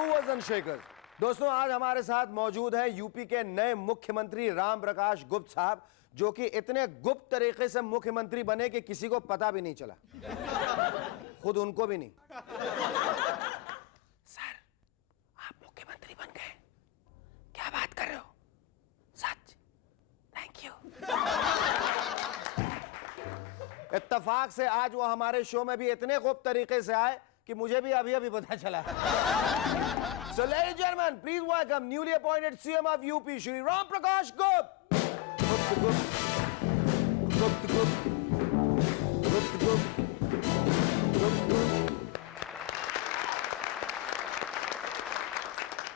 Movers and shakers. दोस्तों, आज हमारे साथ मौजूद है यूपी के नए मुख्यमंत्री राम प्रकाश गुप्त साहब, जो कि इतने गुप्त तरीके से मुख्यमंत्री बने कि किसी को पता भी नहीं चला, खुद उनको भी नहीं। सर, आप मुख्यमंत्री बन गए, क्या बात कर रहे हो? सच? Thank you. इत्तेफाक से आज वो हमारे शो में भी इतने गुप्त तरीके से आए कि मुझे भी अभी अभी पता चला। So ladies and gentlemen, please welcome newly appointed CM of UP, Shri Ram Prakash Gupta.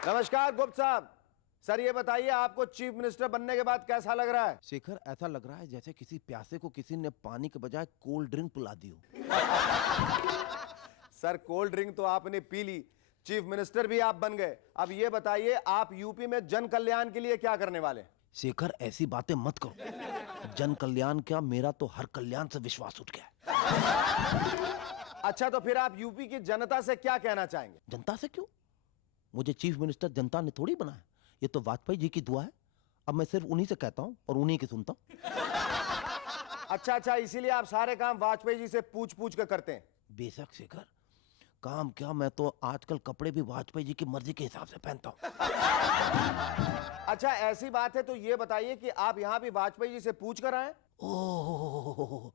नमस्कार गुप्ता साहब। सर, ये बताइए, आपको चीफ मिनिस्टर बनने के बाद कैसा लग रहा है? शेखर, ऐसा लग रहा है जैसे किसी प्यासे को किसी ने पानी के बजाय कोल्ड ड्रिंक पिला दी हो। सर, कोल्ड ड्रिंक तो आपने पी ली, चीफ मिनिस्टर भी आप बन गए। अब ये बताइए, आप यूपी में जन कल्याण के लिए क्या करने वाले? शेखर, ऐसी बातें मत करो। जन कल्याण क्या, मेरा तो हर कल्याण से विश्वास उठ गया। अच्छा, तो फिर आप यूपी की जनता से क्या कहना चाहेंगे? जनता से क्यों? मुझे चीफ मिनिस्टर जनता ने थोड़ी बनाया, ये तो वाजपेयी जी की दुआ है। अब मैं सिर्फ उन्हीं से कहता हूं और उन्हीं की सुनता हूं। अच्छा, इसीलिए आप सारे काम वाजपेयी जी से पूछ पूछ कर करते हैं? बेशक शेखर, काम क्या, मैं तो आजकल कपड़े भी वाजपेयी जी की मर्जी के हिसाब से पहनता हूं। अच्छा, ऐसी बात है तो ये बताइए कि आप यहां भी वाजपेयी जी से पूछ कर आए? ओह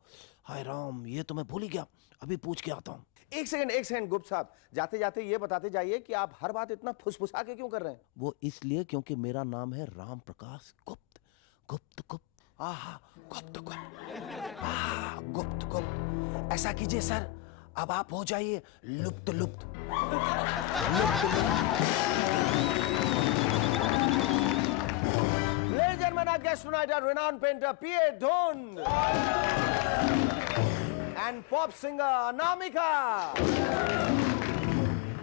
हाय राम, ये तो मैं भूल ही गया, अभी पूछ के आता हूं। एक सेकंड गुप्ता साहब, जाते जाते ये बताते जाइए कि आप हर बात इतना फुसफुसा के क्यों कर रहे हैं? वो इसलिए क्योंकि मेरा नाम है राम प्रकाश गुप्त। गुप्त गुप्त, आहा, गुप्त गुप्त, आहा, गुप्त गुप्त। ऐसा कीजिए सर, अब आप हो जाइए लुप्त लुप्त। Ladies and gentlemen, our guest tonight are renowned painter P.A. Dhund and pop singer Anamika.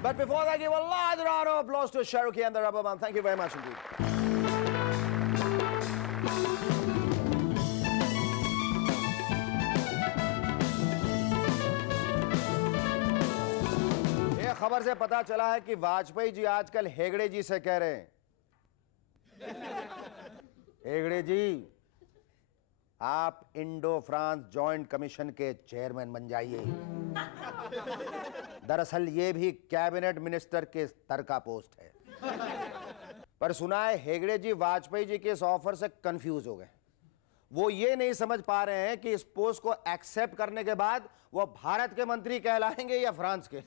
But before that, give a large round of applause to Shahrukh and the Rubber Band. Thank you very much indeed. खबर से पता चला है कि वाजपेयी जी आजकल हेगड़े जी से कह रहे हैं, हेगड़े जी, आप इंडो फ्रांस जॉइंट कमीशन के चेयरमैन बन जाइए। दरअसल ये भी कैबिनेट मिनिस्टर के स्तर का पोस्ट है। पर सुना है हेगड़े जी वाजपेयी जी के इस ऑफर से कंफ्यूज हो गए। वो ये नहीं समझ पा रहे हैं कि इस पोस्ट को एक्सेप्ट करने के बाद वो भारत के मंत्री कहलाएंगे या फ्रांस के।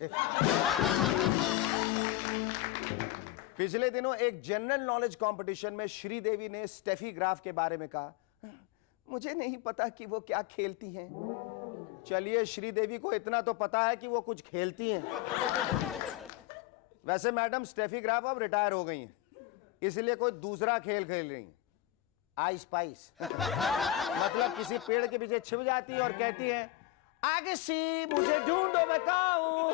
पिछले दिनों एक जनरल नॉलेज कंपटीशन में श्रीदेवी ने स्टेफी ग्राफ के बारे में कहा, मुझे नहीं पता कि वो क्या खेलती हैं। चलिए, श्रीदेवी को इतना तो पता है कि वो कुछ खेलती हैं। वैसे मैडम स्टेफी ग्राफ अब रिटायर हो गई हैं, इसलिए कोई दूसरा खेल खेल रही हैं, आई स्पाइस। मतलब किसी पेड़ के पीछे छिप जाती है और कहती है, आगे सी मुझे ढूंढो मैं कहाँ हूं।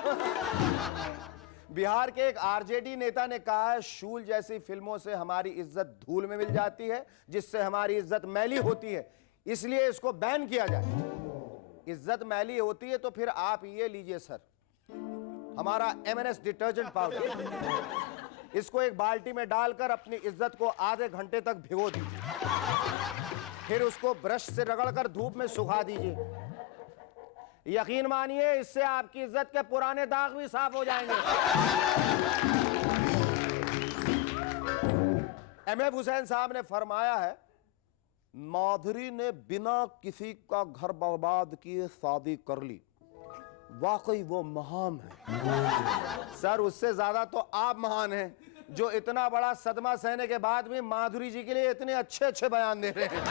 बिहार के एक आरजेडी नेता ने कहा है, शूल जैसी फिल्मों से हमारी इज्जत धूल में मिल जाती है, जिससे हमारी इज्जत मैली होती है, इसलिए इसको बैन किया जाए। इज्जत मैली होती है तो फिर आप ये लीजिए सर, हमारा MNS डिटर्जेंट पाउडर, इसको एक बाल्टी में डालकर अपनी इज्जत को आधे घंटे तक भिगो दीजिए, फिर उसको ब्रश से रगड़कर धूप में सुखा दीजिए। यकीन मानिए, इससे आपकी इज्जत के पुराने दाग भी साफ हो जाएंगे। MF हुसैन साहब ने फरमाया है, माधुरी ने बिना किसी का घर बर्बाद किए शादी कर ली, वाकई वो महान है। सर, उससे ज्यादा तो आप महान हैं, जो इतना बड़ा सदमा सहने के बाद भी माधुरी जी के लिए इतने अच्छे अच्छे बयान दे रहे हैं।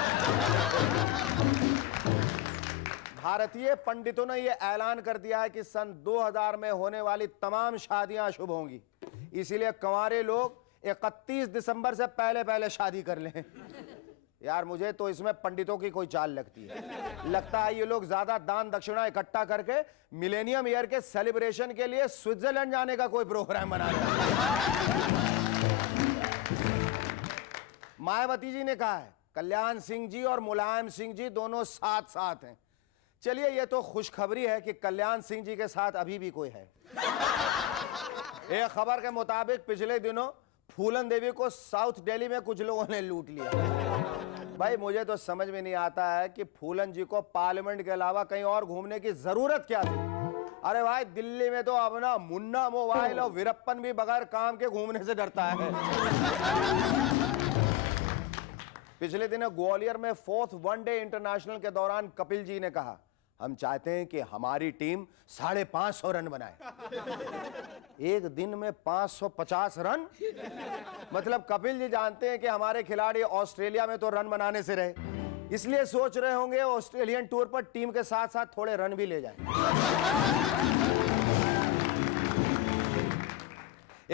भारतीय पंडितों ने यह ऐलान कर दिया है कि सन 2000 में होने वाली तमाम शादियां शुभ होंगी, इसीलिए कंवारे लोग 31 दिसंबर से पहले पहले शादी कर लें। यार, मुझे तो इसमें पंडितों की कोई चाल लगती है। लगता है ये लोग ज्यादा दान दक्षिणा इकट्ठा करके मिलेनियम ईयर के सेलिब्रेशन के लिए स्विट्जरलैंड जाने का कोई प्रोग्राम बना रहे हैं। मायावती जी ने कहा है, कल्याण सिंह जी और मुलायम सिंह जी दोनों साथ साथ हैं, चलिए, ये तो खुशखबरी है कि कल्याण सिंह जी के साथ अभी भी कोई है। एक खबर के मुताबिक पिछले दिनों फूलन देवी को साउथ दिल्ली में कुछ लोगों ने लूट लिया। भाई मुझे तो समझ में नहीं आता है कि फूलन जी को पार्लियामेंट के अलावा कहीं और घूमने की जरूरत क्या थी। अरे भाई, दिल्ली में तो अब ना मुन्ना मोबाइल और वीरप्पन भी बगैर काम के घूमने से डरता है। पिछले दिनों ग्वालियर में 4th वनडे इंटरनेशनल के दौरान कपिल जी ने कहा, हम चाहते हैं कि हमारी टीम 550 रन बनाए। एक दिन में 550 रन? मतलब कपिल जी जानते हैं कि हमारे खिलाड़ी ऑस्ट्रेलिया में तो रन बनाने से रहे, इसलिए सोच रहे होंगे ऑस्ट्रेलियन टूर पर टीम के साथ साथ थोड़े रन भी ले जाए।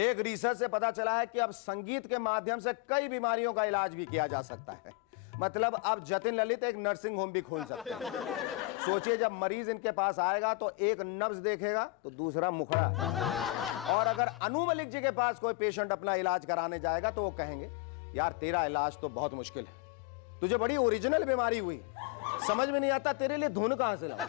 एक रिसर्च से पता चला है कि अब संगीत के माध्यम से कई बीमारियों का इलाज भी किया जा सकता है। मतलब अब जतिन ललित एक नर्सिंग होम भी खोल सकते हैं। सोचिए, जब मरीज इनके पास आएगा तो एक नब्ज देखेगा तो दूसरा मुखड़ा, और अगर अनु मलिक जी के पास कोई पेशेंट अपना इलाज कराने जाएगा तो वो कहेंगे, यार तेरा इलाज तो बहुत मुश्किल है, तुझे बड़ी ओरिजिनल बीमारी हुई, समझ में नहीं आता तेरे लिए धुन कहां से लाऊं।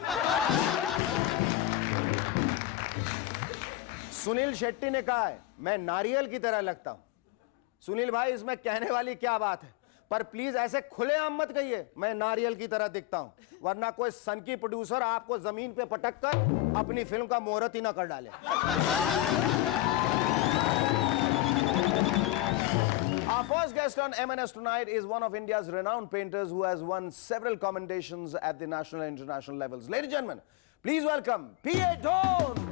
सुनील शेट्टी ने कहा है, मैं नारियल की तरह लगता हूं। सुनील भाई, इसमें कहने वाली क्या बात है, पर प्लीज ऐसे खुलेआम मत कहिए मैं नारियल की तरह दिखता हूं, वरना कोई सनकी प्रोड्यूसर आपको जमीन पे पटक कर अपनी फिल्म का मुहूर्त ही ना कर डाले। Our first guest on M&S tonight is one of India's renowned painters who has won several commendations at the national and international levels. Ladies and gentlemen, please welcome P.A. Don.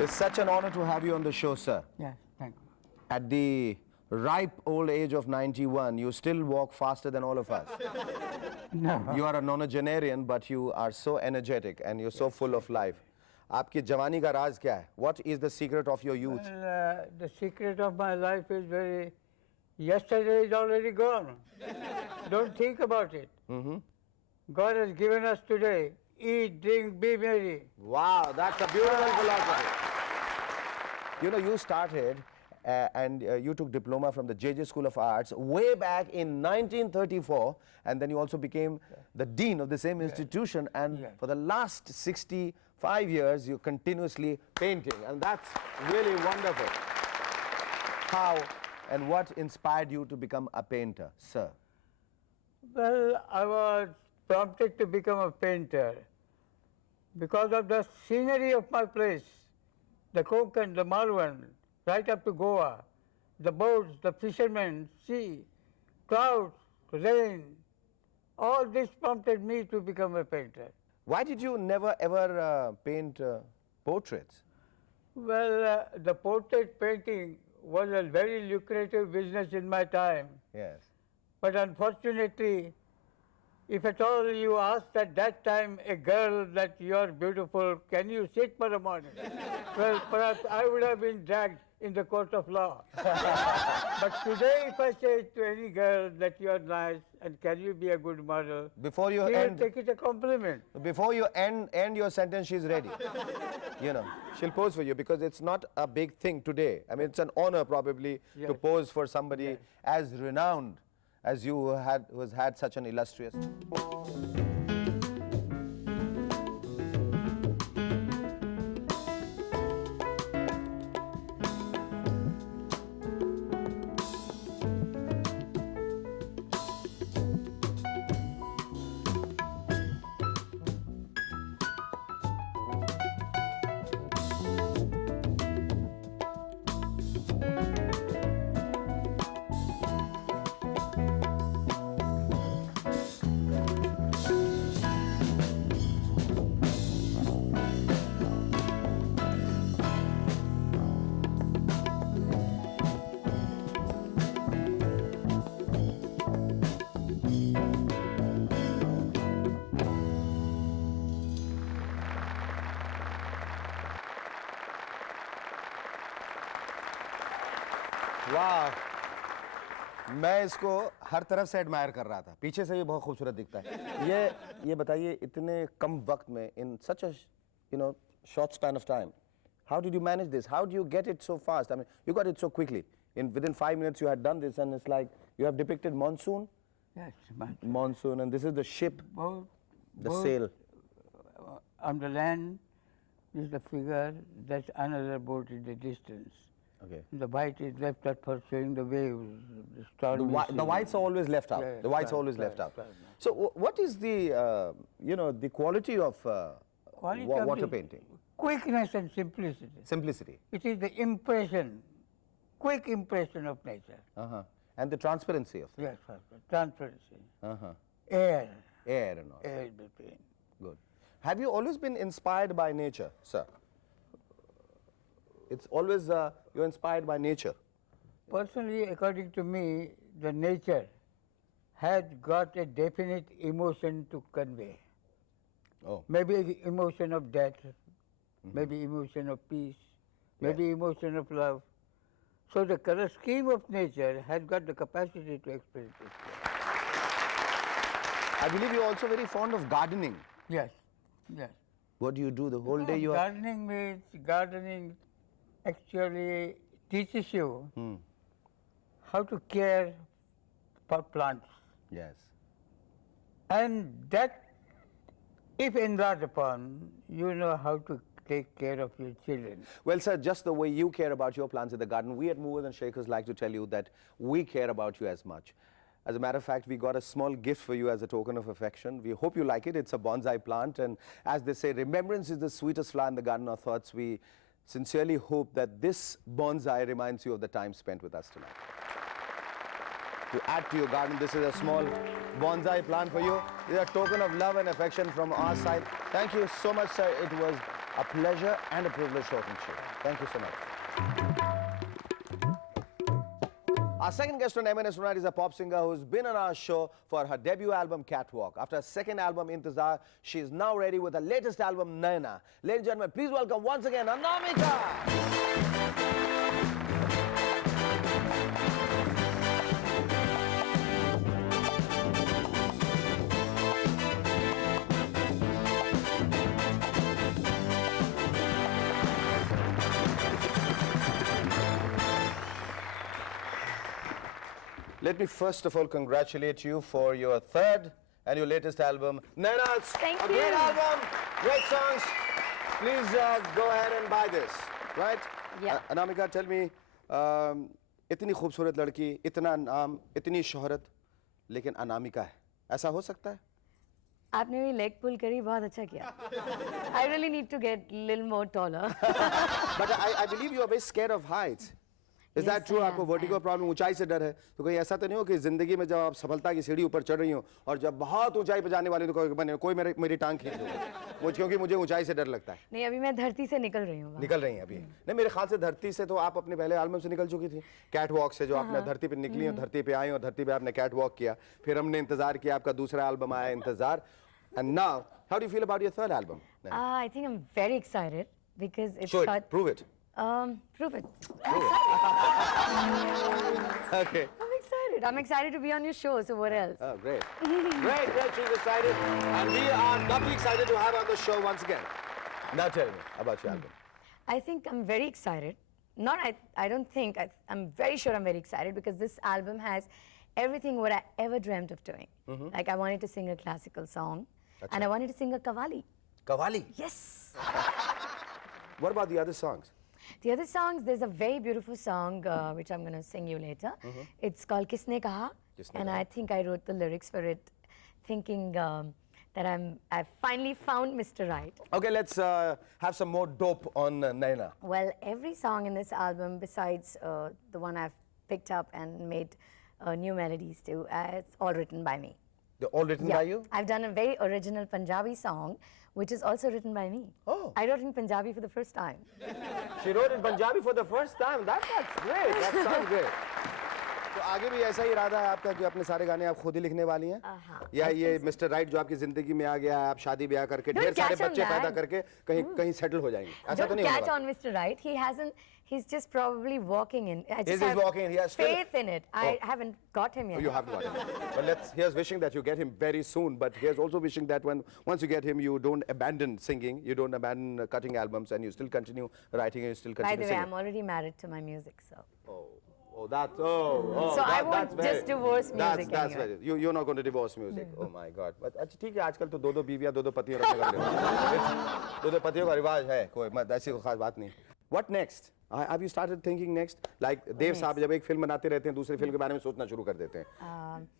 It's such an honor to have you on the show, sir. Yeah, thank you. At the ripe old age of 91, you still walk faster than all of us. No. You are a nonagenarian, but you are so energetic and you're so full of life. आपकी जवानी का राज क्या है? What is the secret of your youth? Well, the secret of my life is very. Yesterday is already gone. Don't think about it. God has given us today. Eat, drink, be merry. Wow, that's a beautiful philosophy. You know, you started and you took diploma from the JJ School of Arts way back in 1934, and then you also became the dean of the same institution, and for the last 65 years you're continuously painting, and that's really wonderful. How and what inspired you to become a painter, sir? Well, I was prompted to become a painter because of the scenery of my place, the Konkan, the Malwan, right up to Goa, the boats, the fishermen, sea, clouds, rain, all this prompted me to become a painter. Why did you never ever paint portraits? Well, the portrait painting was a very lucrative business in my time. Yes. But unfortunately, if at all you asked at that time a girl that you are beautiful, can you sit for a moment? Well, perhaps I would have been dragged in the court of law. But today, if I say to any girl that you are nice and can you be a good model, Before you she end, will take it a compliment. before you end your sentence, she's ready. You know, she'll pose for you because it's not a big thing today. I mean, it's an honor probably to Yes. pose for somebody as renowned as you who has had such an illustrious. Wow. मैं इसको हर तरफ से admire कर रहा था, पीछे से भी बहुत खूबसूरत दिखता है। ये बताइए, इतने कम वक्त में, इन सच अ short span of time, how did you manage this? How do you get it so fast? I mean, you got it so quickly. Within 5 minutes you had done this, and it's like you have depicted monsoon. Yes, Monsoon, and this is the ship, the boat, sail. On the land is the figure, that's another boat in the distance. Okay. The white is left out for showing the waves, the stormy The whites are always left out. Yeah, The whites are right, always left right, out. right. So what is the the quality of Quality of water the painting? Quickness and simplicity. Simplicity. It is the impression, quick impression of nature. And the transparency of Yes, sir. Transparency. uh-huh. Air. Air and all. Air between. Good. Have you always been inspired by nature, sir? It's always you're inspired by nature. Personally, according to me, the nature has got a definite emotion to convey. Oh. Maybe the emotion of death, maybe emotion of peace, maybe emotion of love. So the color scheme of nature has got the capacity to express this. I believe you're also very fond of gardening. Yes, yes. What do you do the whole day? You are Gardening actually teaches you how to care for plants. yes. And that, if enlarged upon, you know how to take care of your children. Well, sir, just the way you care about your plants in the garden, we at Movers and Shakers like to tell you that we care about you as much. As a matter of fact, we got a small gift for you as a token of affection. We hope you like it. It's a bonsai plant, and as they say, remembrance is the sweetest flower in the garden of thoughts. We sincerely hope that this bonsai reminds you of the time spent with us tonight. To add to your garden, this is a small bonsai plant for you. It's a token of love and affection from our side. Thank you so much, sir. It was a pleasure and a privilege talking to you. Thank you so much. Our second guest on M&S tonight is a pop singer who's been on our show for her debut album, Catwalk. After her second album, Intezar, she is now ready with her latest album, Naina. Ladies and gentlemen, please welcome once again, Anamika! Let me first of all congratulate you for your third and your latest album, Naina. It's Thank a you. great album, great songs. Please go ahead and buy this, right? Yeah. Anamika, tell me, इतनी खूबसूरत लड़की, इतना नाम, इतनी शोहरत, लेकिन अनामिका है, ऐसा हो सकता है? आपने भी लेग पुल करी, बहुत अच्छा किया. I really need to get little more taller. But I believe you are very scared of heights. Is that Yes, true? I आपको am, वर्टिगो प्रॉब्लम, ऊंचाई से डर है, तो कहीं ऐसा तो नहीं हो कि जिंदगी में जब आप सफलता की सीढ़ी ऊपर चढ़ रही हो और जब बहुत ऊंचाई पे जाने वाली हो तो कोई मेरी टांग खींच लो, क्योंकि मुझे ऊंचाई से डर लगता है. नहीं, अभी मैं धरती से निकल रही हूँ. निकल रही हैं अभी? नहीं, मेरे ख्याल से धरती से तो आप अपने पहले एल्बम से निकल चुकी थी, कैट वॉक से, जो आपने धरती पे निकली और धरती पे आई और धरती पे आपने कैट वॉक किया, फिर हमने इंतजार किया, आपका दूसरा एल्बम आया, इंतजार. And now, how do you feel about your third album? I think I'm very excited because it's Show got. it, prove it. Prove it. Okay. I'm excited to be on your show. So what else? Oh, great. Great. She's excited. And we are doubly excited to have her on the show once again. Now tell me about your album. I think I'm very excited. I don't think, I'm very sure I'm very excited because this album has everything what I ever dreamt of doing. Like I wanted to sing a classical song and I wanted to sing a qawwali. Qawwali? Yes. What about the other songs? The other songs, there's a very beautiful song which I'm going to sing you later. It's called Kisne Kaha, and I think I wrote the lyrics for it thinking that I've finally found Mr. Right. Okay, let's have some more dope on Naina. Well, every song in this album, besides the one I've picked up and made new melodies to, it's all written by me. They're all written by you? I've done a very original Punjabi song, which is also written by me. Oh. I wrote in Punjabi for the first time. She wrote in Punjabi for the first time. That's great. That sounds great. तो आगे भी ऐसा ही इरादा है आपका कि अपने सारे गाने आप खुद ही लिखने वाली हैं? हाँ, या ये मिस्टर राइट जो आपकी जिंदगी में आ गया है, आप शादी ब्याह करके Don't ढेर सारे catch on बच्चे पैदा that. करके कहीं सेटल हो जाएंगे? ऐसा तो Don't नहीं catch होगा? on Mr. Right. He hasn't. He's just probably walking in. I just He's have walking, he has still- faith in it. I haven't got him yet. Oh, you haven't got him. But here's wishing that you get him very soon. But here's also wishing that once you get him, you don't abandon singing, you don't abandon cutting albums, and you still continue writing and you still By continue the way, singing. I'm already married to my music, so. So I I won't just divorce music That's anyway. very, you're not going to divorce music. Oh my God. But अच्छा ठीक है आजकल तो दो बीवियां दो पतियों रखने का रिवाज दो पतियों का रिवाज है कोई मत ऐसी कोई खास बात नहीं. What next? Have you started thinking next? Like देव साहब जब एक फिल्म बनाते रहते हैं दूसरी फिल्म के बारे में सोचना शुरू कर देते हैं.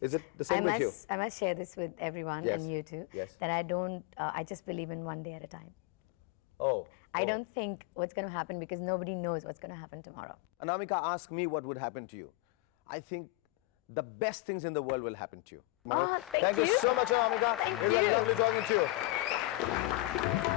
Is it the same with you? I must share this with everyone Yes. and you too. Yes. That I don't. I just believe in one day at a time. Oh. I don't think what's going to happen because nobody knows what's going to happen tomorrow. Anamika, ask me what would happen to you. I think the best things in the world will happen to you. Oh, thank you you. so much, Anamika. Thank It was you. lovely talking to you.